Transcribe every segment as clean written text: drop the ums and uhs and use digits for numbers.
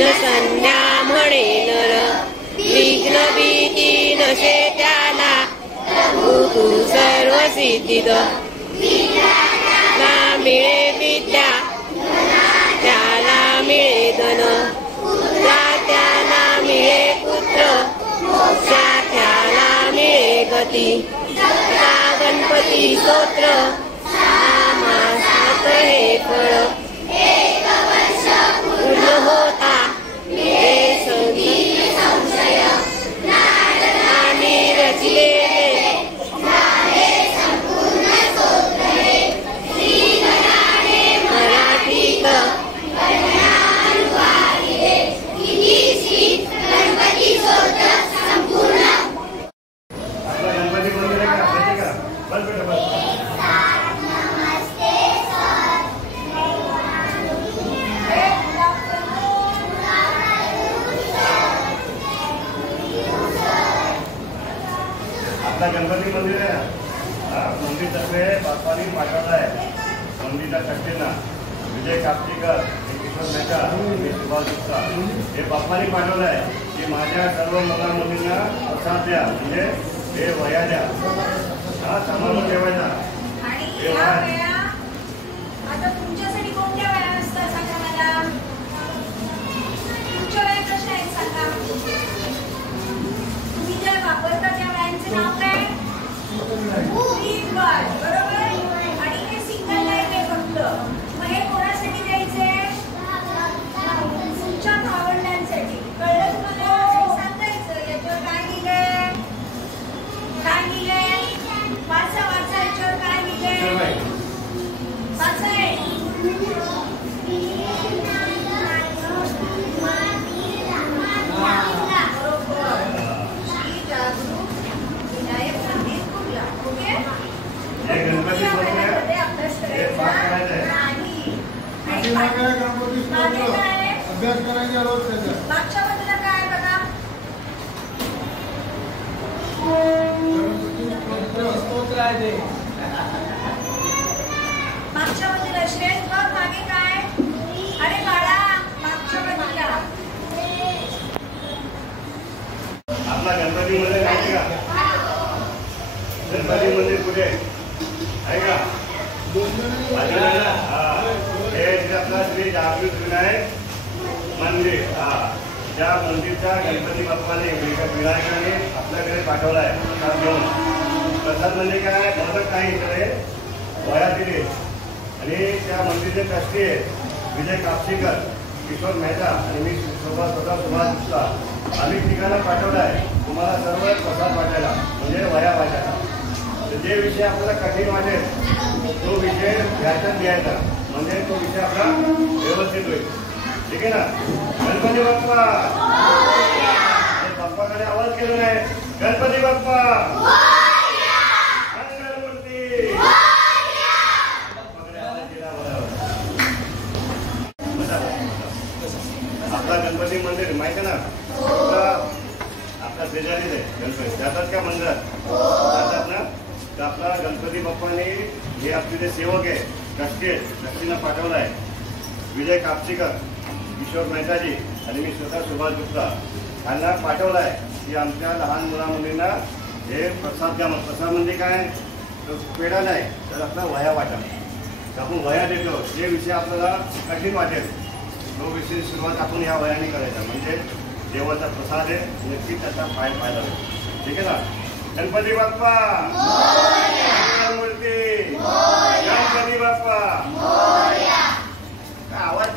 दीन संज्ञा म्हणे नर विघ्न भीती नसे त्याला तू सर्व सिद्धी मिळे विद्या त्याला मिळे धन त्याला मिळे पुत्र त्याला मिळे गती गणपती स्तोत्र मासात हे फळ पूर्ण होता संशय आम्ही रचलेले मराठीत गणपती मंदिर आहे मंदिर तर्फे बाप्पानी पाठवलं आहे मंदिराच्या ट्रस्टींना विजय कापटीकर किशोर मेहता सुभाष गुप्ता हे बाप्पानी पाठवलं आहे की माझ्या सर्व मुला मुलींना प्रसाद द्या म्हणजे हे वया द्या सांभाळून ठेवायचा अभ्यास करायचा रोज मागच्या बाजूला काय बघा स्तोत्र आहे ते मागच्या बाजूला श्रेष्ठ बघ मागे काय अरे बाळा मागच्या बाजूला आपला गणपती मंदिर आहे का गणपती मंदिर कुठे आहे का हे आपला श्री जागृत विनायक मंदिर त्या मंदिरच्या गणपती बाप्पाने विनायकाने आपल्याकडे पाठवला आहे प्रसाद घेऊन प्रसाद म्हणजे काय मोदक नाही इकडे वया दिले आणि त्या मंदिरचे ट्रस्टी आहेत विजय कापटीकर किशोर मेहता आणि मी स्वतः सुभाष गुप्ता आम्ही ठिकाणं पाठवलं आहे तुम्हाला सर्व प्रसाद वाटायला म्हणजे वया वाटायला जे विषय आपल्याला कठीण वाटेल तो विषय ह्याच्यात घ्यायचा म्हणजे तो विषय आपला व्यवस्थित होईल ठीक आहे ना गणपती बाप्पा बाप्पाकडे आवाज केला नाही गणपती बाप्पा मंगलमूर्ती आपला गणपती मंदिर माहिती ना आपला शेजारीच आहे गणपती जातात का मंदिरात जातात ना तर आपला गणपती बाप्पाने हे आपले जे सेवक आहे ट्रस्टीनं पाठवलं आहे विजय कापटीकर किशोर मेहताजी आणि मी स्वतः सुभाष गुप्ता यांना पाठवलं आहे की आमच्या लहान मुला मुलींना हे प्रसाद द्या प्रसाद म्हणजे काय तर पेढा नाही तर आपला वह्या वाटा आपण वह्या देतो जे विषय आपल्याला कठीण वाटेल तो विषय सुरुवात आपण ह्या वह्याने करायचा म्हणजे देवाचा प्रसाद आहे नक्की त्याचा फायदा होईल ठीक आहे ना गणपती बाप्पा मूर्ती गणपती बाप्पा आवाज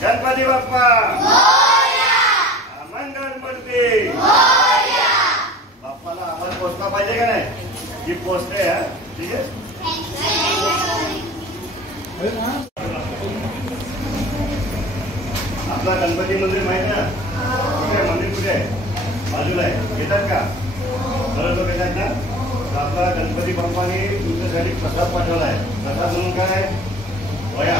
गणपती बाप्पा मंगलमूर्ती बाप्पाला आवाज पोचला पाहिजे का नाही जी पोचते ठीक आहे आपला गणपती मंदिर माहिती ना कुठे मंदिर कुठे आहे बाजूला आहे घेतात का बरं लोक येतात ना आपला गणपती बाप्पाने तुमच्यासाठी प्रसाद पाठवला आहे प्रसाद म्हणून काय वया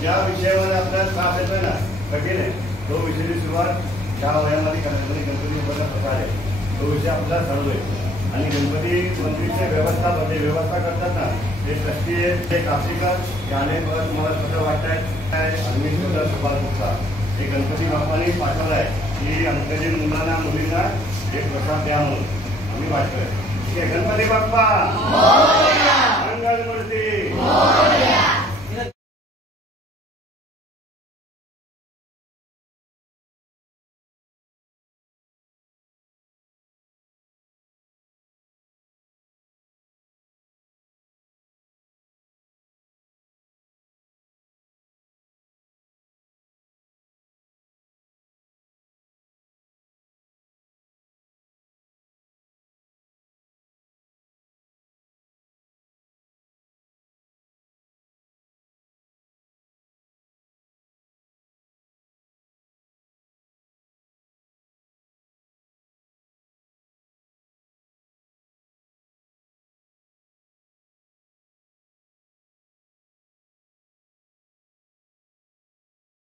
ज्या विषयामध्ये आपल्याला त्रास येतोय ना कठीण आहे तो विषयाची सुरुवात त्या वयामध्ये करण्यामध्ये गणपती बाप्पाचा प्रसाद आहे तो विषय आपल्याला ठरवतोय आणि गणपती मंदिरच्या व्यवस्था करतात ना ते ट्रस्टी आहेत ते कापटीकर याने तुम्हाला स्वतः वाटत आहे आणि मी सुद्धा गोपालपूरचा हे गणपती बाप्पाने पाठवलं आहे की आमच्या मुलांना मुलींना हे प्रसाद द्या म्हणून आम्ही वाटतोय. ठीक आहे. गणपती बाप्पा मंगलमूर्ती.